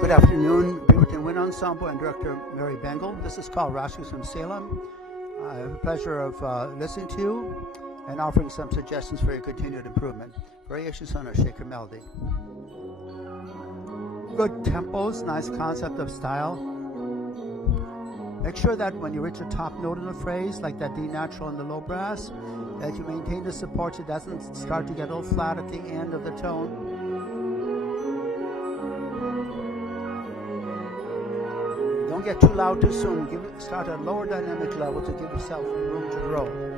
Good afternoon, Beaverton Wind Ensemble and Director Mary Bengal. This is Karl Raschkes from Salem. I have the pleasure of listening to you and offering some suggestions for your continued improvement. Variations on a shaker melody. Good tempos, nice concept of style. Make sure that when you reach the top note in the phrase, like that D natural in the low brass, that you maintain the support so it doesn't start to get a little flat at the end of the tone. Don't get too loud too soon. Start at a lower dynamic level to give yourself room to grow.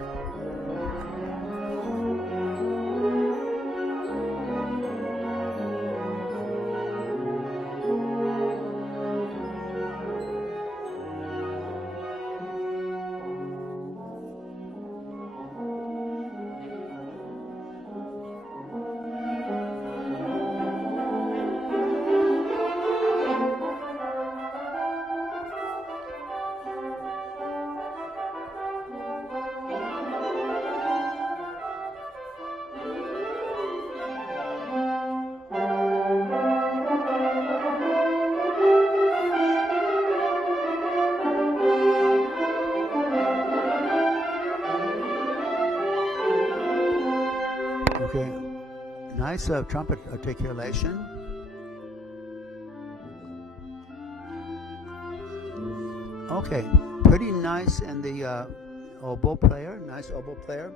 Okay, nice trumpet articulation. Okay, pretty nice in the oboe player, nice oboe player.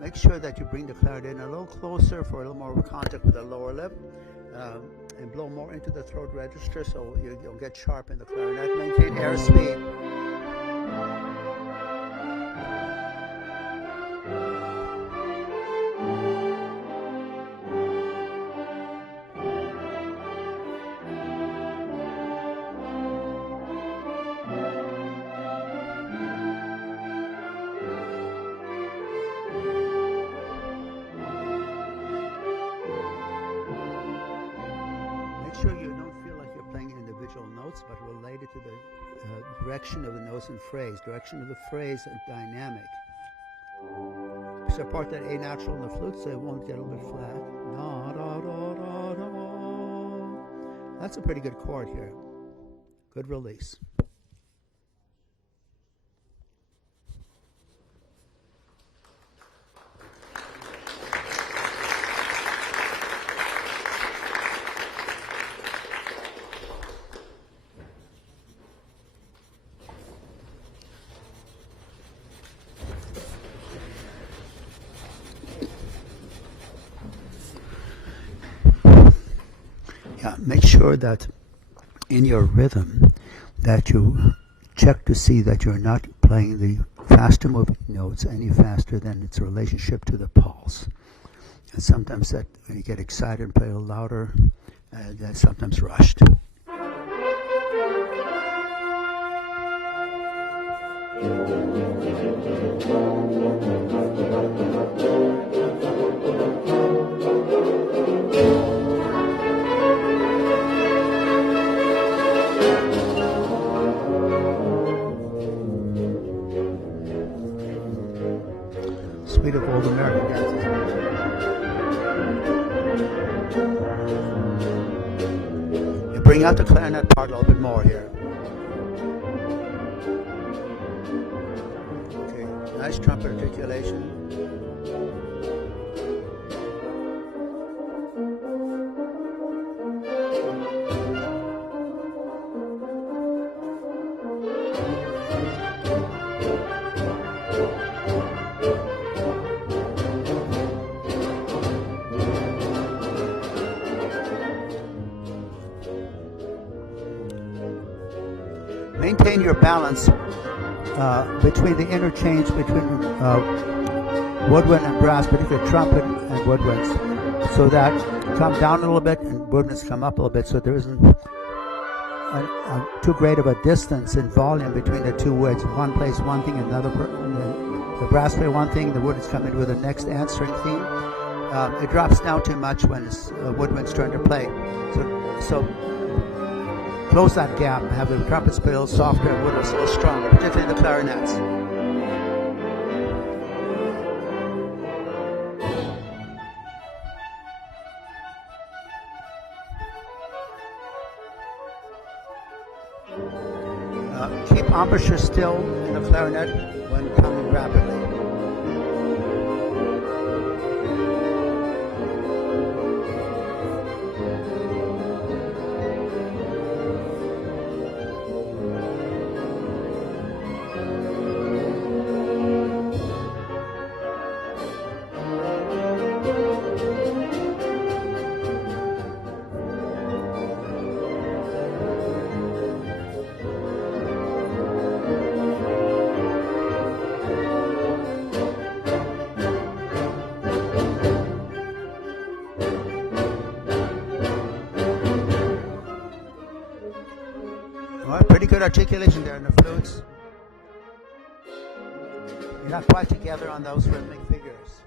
Make sure that you bring the clarinet in a little closer for a little more contact with the lower lip and blow more into the throat register so you'll get sharp in the clarinet. Maintain airspeed. Make sure you don't feel like you're playing individual notes, but related to the direction of the notes and phrase. Direction of the phrase and dynamic. Support that A natural in the flute so it won't get a little bit flat. Da, da, da, da, da. That's a pretty good chord here. Good release. Yeah, make sure that in your rhythm that you check to see that you're not playing the faster moving notes any faster than its relationship to the pulse. And sometimes that when you get excited and play a little louder, that's sometimes rushed. Suite of old American dances. You bring out the clarinet part a little bit more here. Okay, nice trumpet articulation. Maintain your balance between the interchange between woodwind and brass, particularly trumpet and woodwinds, so that come down a little bit and woodwinds come up a little bit, so there isn't too great of a distance in volume between the two woods. One plays one thing, another the brass play one thing, the woodwinds come in with the next answering theme. It drops down too much when it's woodwind's turn to play. So close that gap and have the trumpets play a little softer and woodwinds a little stronger, particularly the clarinets. Keep embouchure still in the clarinet when tonguing rapidly. Pretty good articulation there in the flutes. You're not quite together on those rhythmic figures.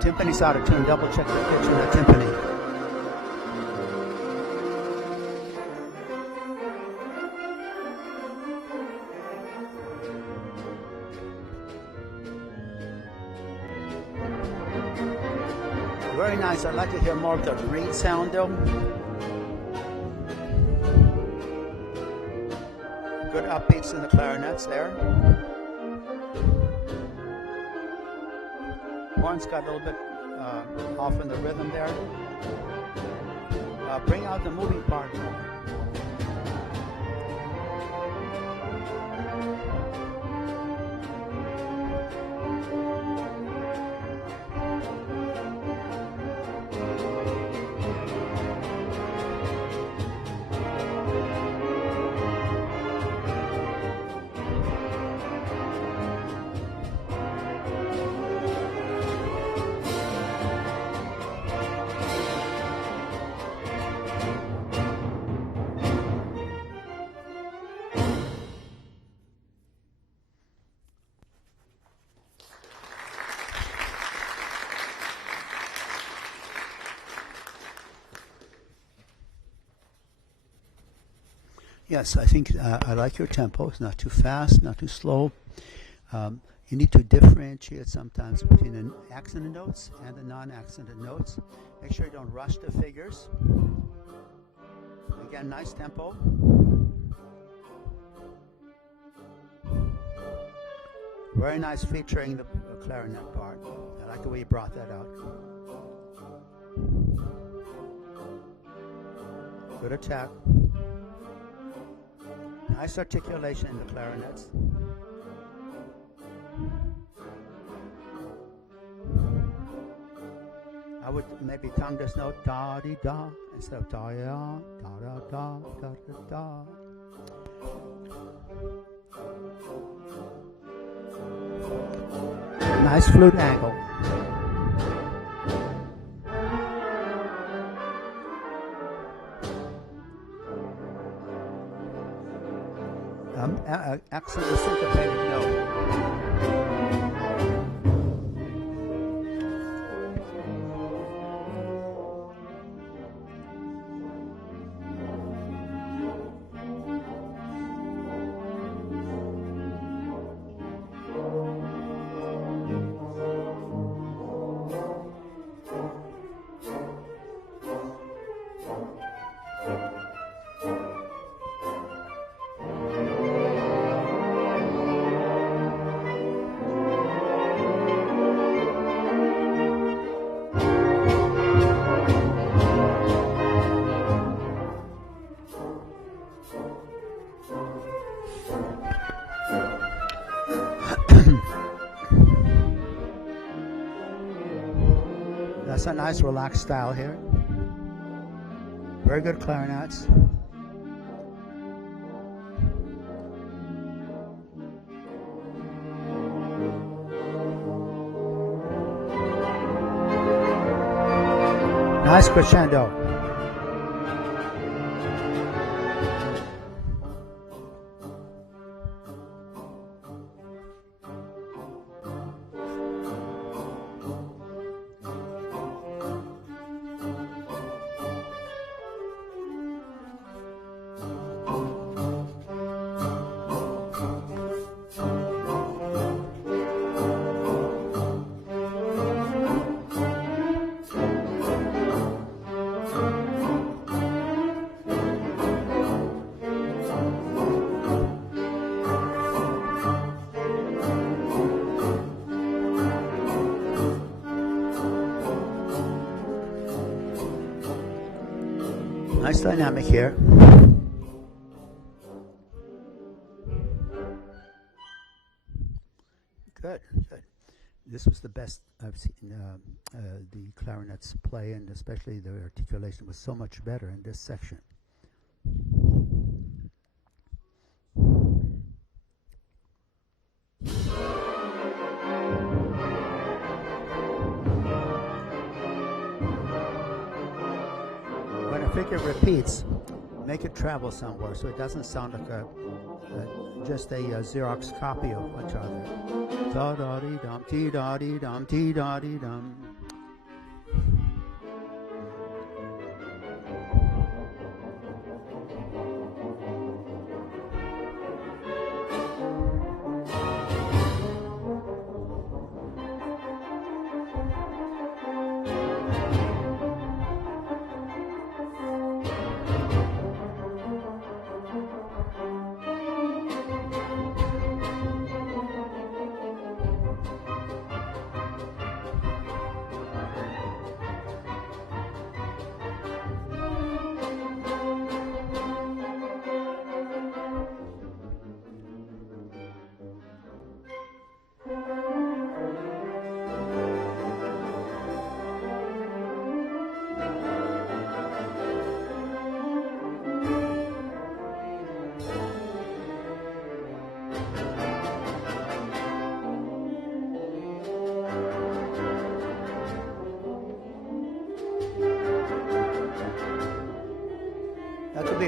Timpani's out of tune. Double check the pitch on the timpani. Very nice. I'd like to hear more of the reed sound though. Good upbeats in the clarinets there. Horns got a little bit off in the rhythm there. Bring out the moving part more. Yes, I think I like your tempo. It's not too fast, not too slow. You need to differentiate sometimes between the accented notes and the non-accented notes. Make sure you don't rush the figures. Again, nice tempo. Very nice featuring the clarinet part. I like the way you brought that out. Good attack. Nice articulation in the clarinets. I would maybe tongue this note da di da instead of da ya da da da da da da. Nice flute angle. Accent the syncopated note. That's a nice relaxed style here. Very good clarinets. Nice crescendo. Nice dynamic here. Good, good. This was the best I've seen the clarinets play, and especially the articulation was so much better in this section. When a figure repeats, make it travel somewhere so it doesn't sound like just a Xerox copy of each other. Da da dee dum, dee da dee dum, dee da dee dum.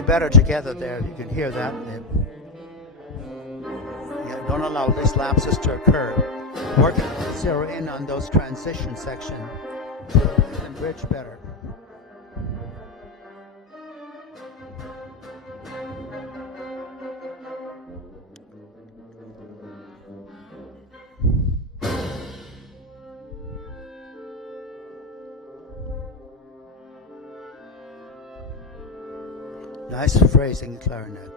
Better together there, you can hear that. Yeah, don't allow these lapses to occur. Work and zero in on those transition section to enrich better. Nice phrasing clarinet.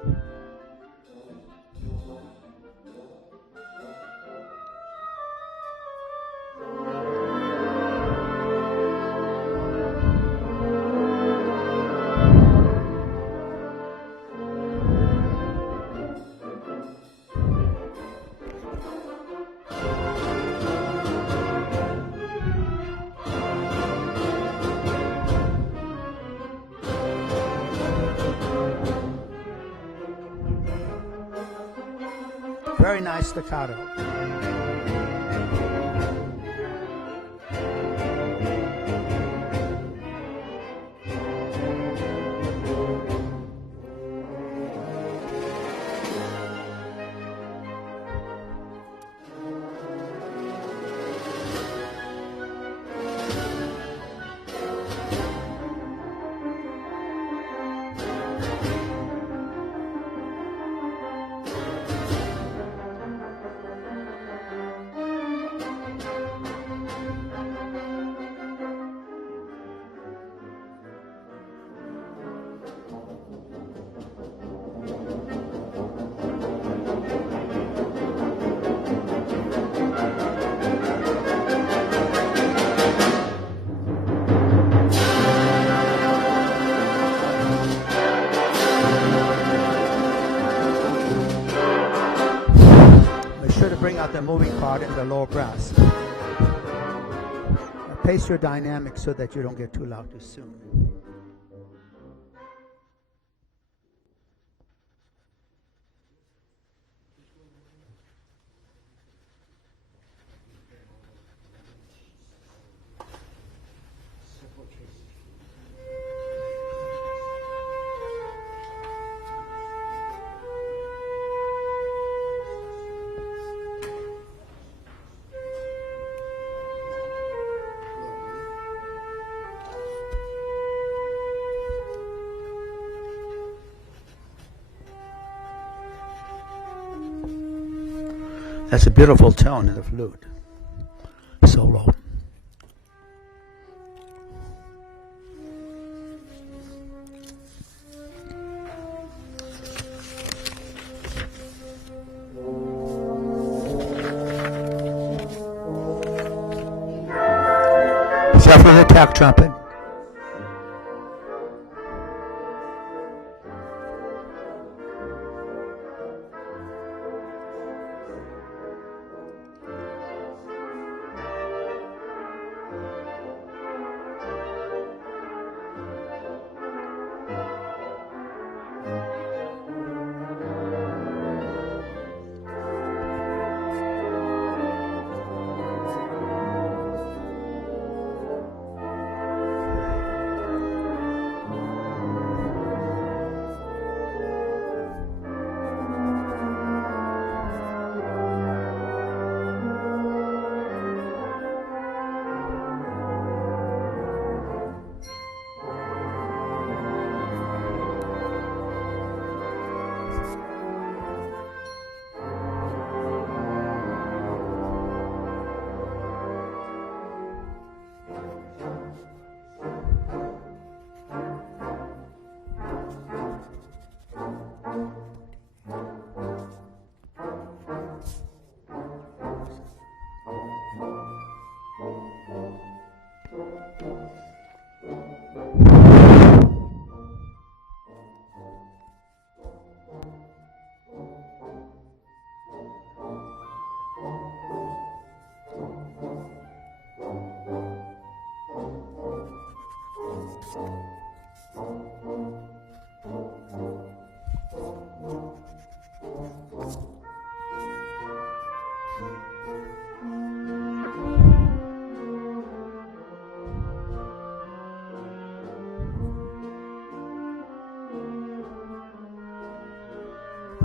Very nice staccato. The moving part in the lower brass. Pace your dynamics so that you don't get too loud too soon. That's a beautiful tone in the flute solo. Except for the attack trumpet.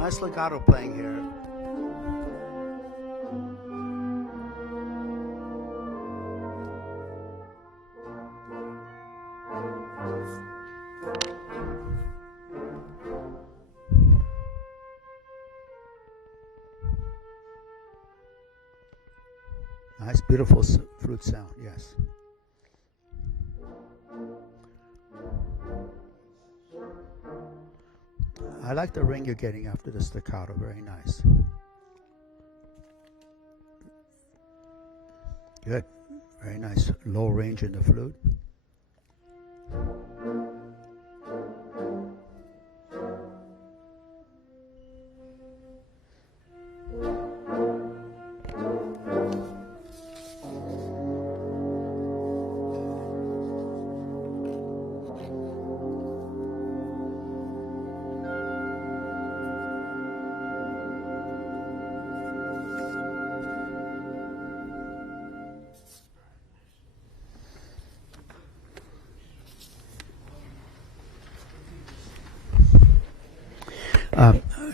Nice legato playing here. Nice, beautiful flute sound, yes. I like the ring you're getting after the staccato, very nice. Good, very nice low range in the flute.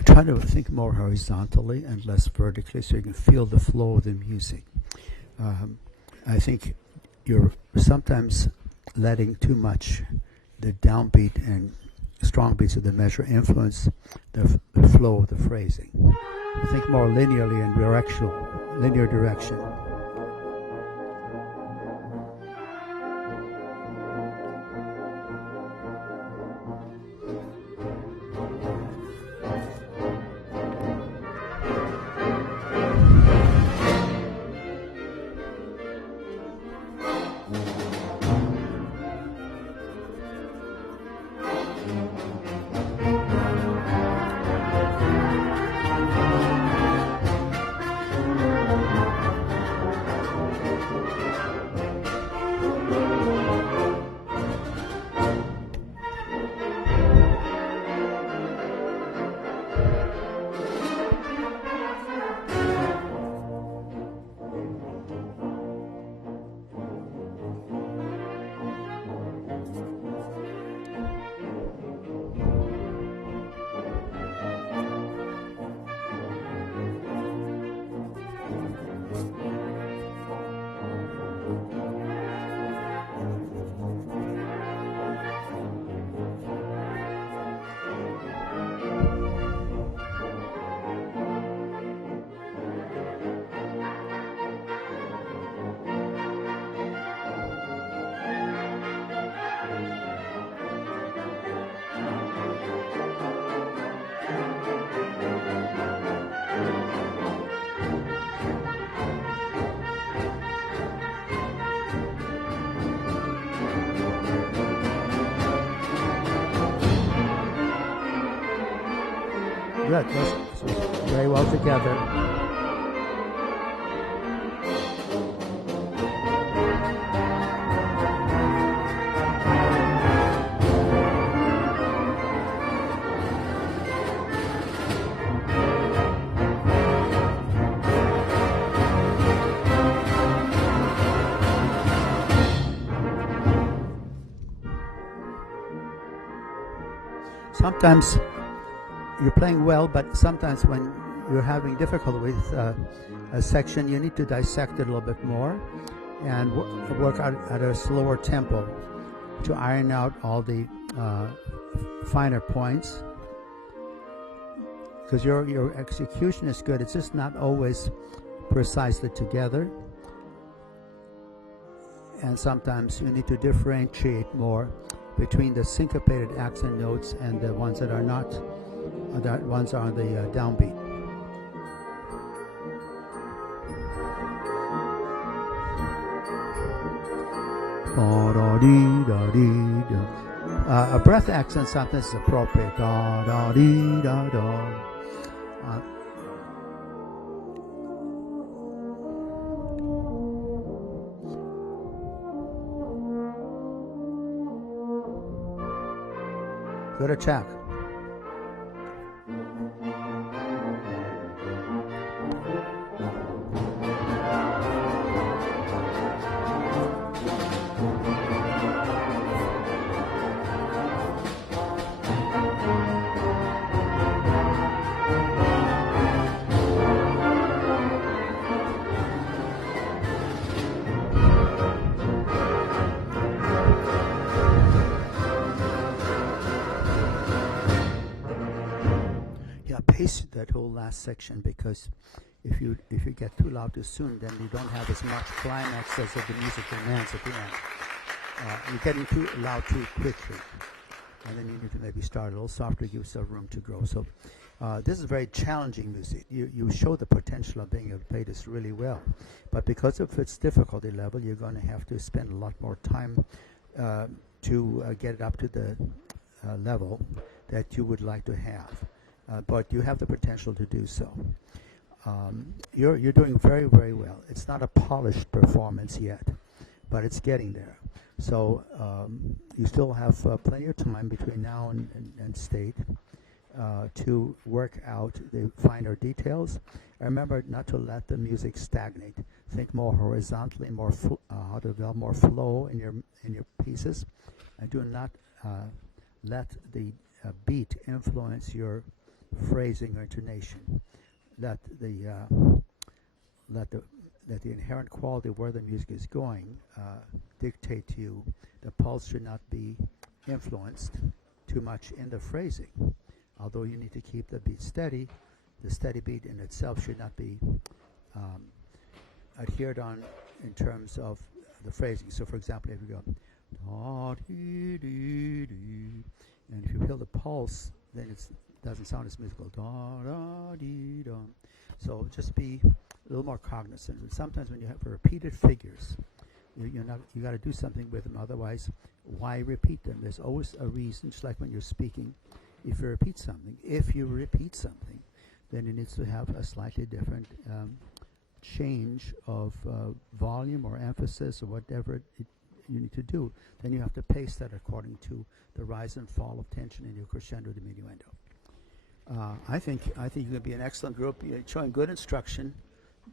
Try to think more horizontally and less vertically so you can feel the flow of the music. I think you're sometimes letting too much the downbeat and strong beats of the measure influence the flow of the phrasing. Think more linearly and linear direction. Good, that's very well together. Sometimes you're playing well, but sometimes when you're having difficulty with a section, you need to dissect it a little bit more and work out at a slower tempo to iron out all the finer points. Because your execution is good, it's just not always precisely together. And sometimes you need to differentiate more between the syncopated accent notes and the ones that are not, that ones are on the downbeat. A breath accent sometimes is appropriate. Da da dee da da. Good attack. that whole last section, because if you get too loud too soon, then you don't have as much climax as the music demands at the end. You're getting too loud too quickly, and then you need to maybe start a little softer, give yourself room to grow. So this is very challenging music. You show the potential of being able to play this really well, but because of its difficulty level, you're going to have to spend a lot more time to get it up to the level that you would like to have. But you have the potential to do so. You're doing very, very well. It's not a polished performance yet, but it's getting there. So you still have plenty of time between now and state to work out the finer details. Remember not to let the music stagnate. Think more horizontally, more how to develop more flow in your pieces, and do not let the beat influence your phrasing or intonation. Let the inherent quality of where the music is going dictate to you. The pulse should not be influenced too much in the phrasing. Although you need to keep the beat steady, the steady beat in itself should not be adhered on in terms of the phrasing. So, for example, if you go da dee dee dee, and if you feel the pulse, then it doesn't sound as musical. Da da dee da. So just be a little more cognizant. And sometimes when you have repeated figures, you got to do something with them. Otherwise, why repeat them? There's always a reason. Just like when you're speaking, if you repeat something, then it needs to have a slightly different change of volume or emphasis or whatever you need to do. Then you have to pace that according to the rise and fall of tension in your crescendo diminuendo. I think you're going to be an excellent group. You're showing good instruction,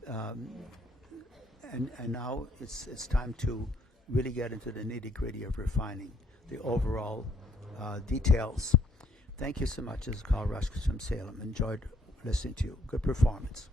and now it's time to really get into the nitty-gritty of refining the overall details. Thank you so much. This is Karl Raschkes from Salem. Enjoyed listening to you. Good performance.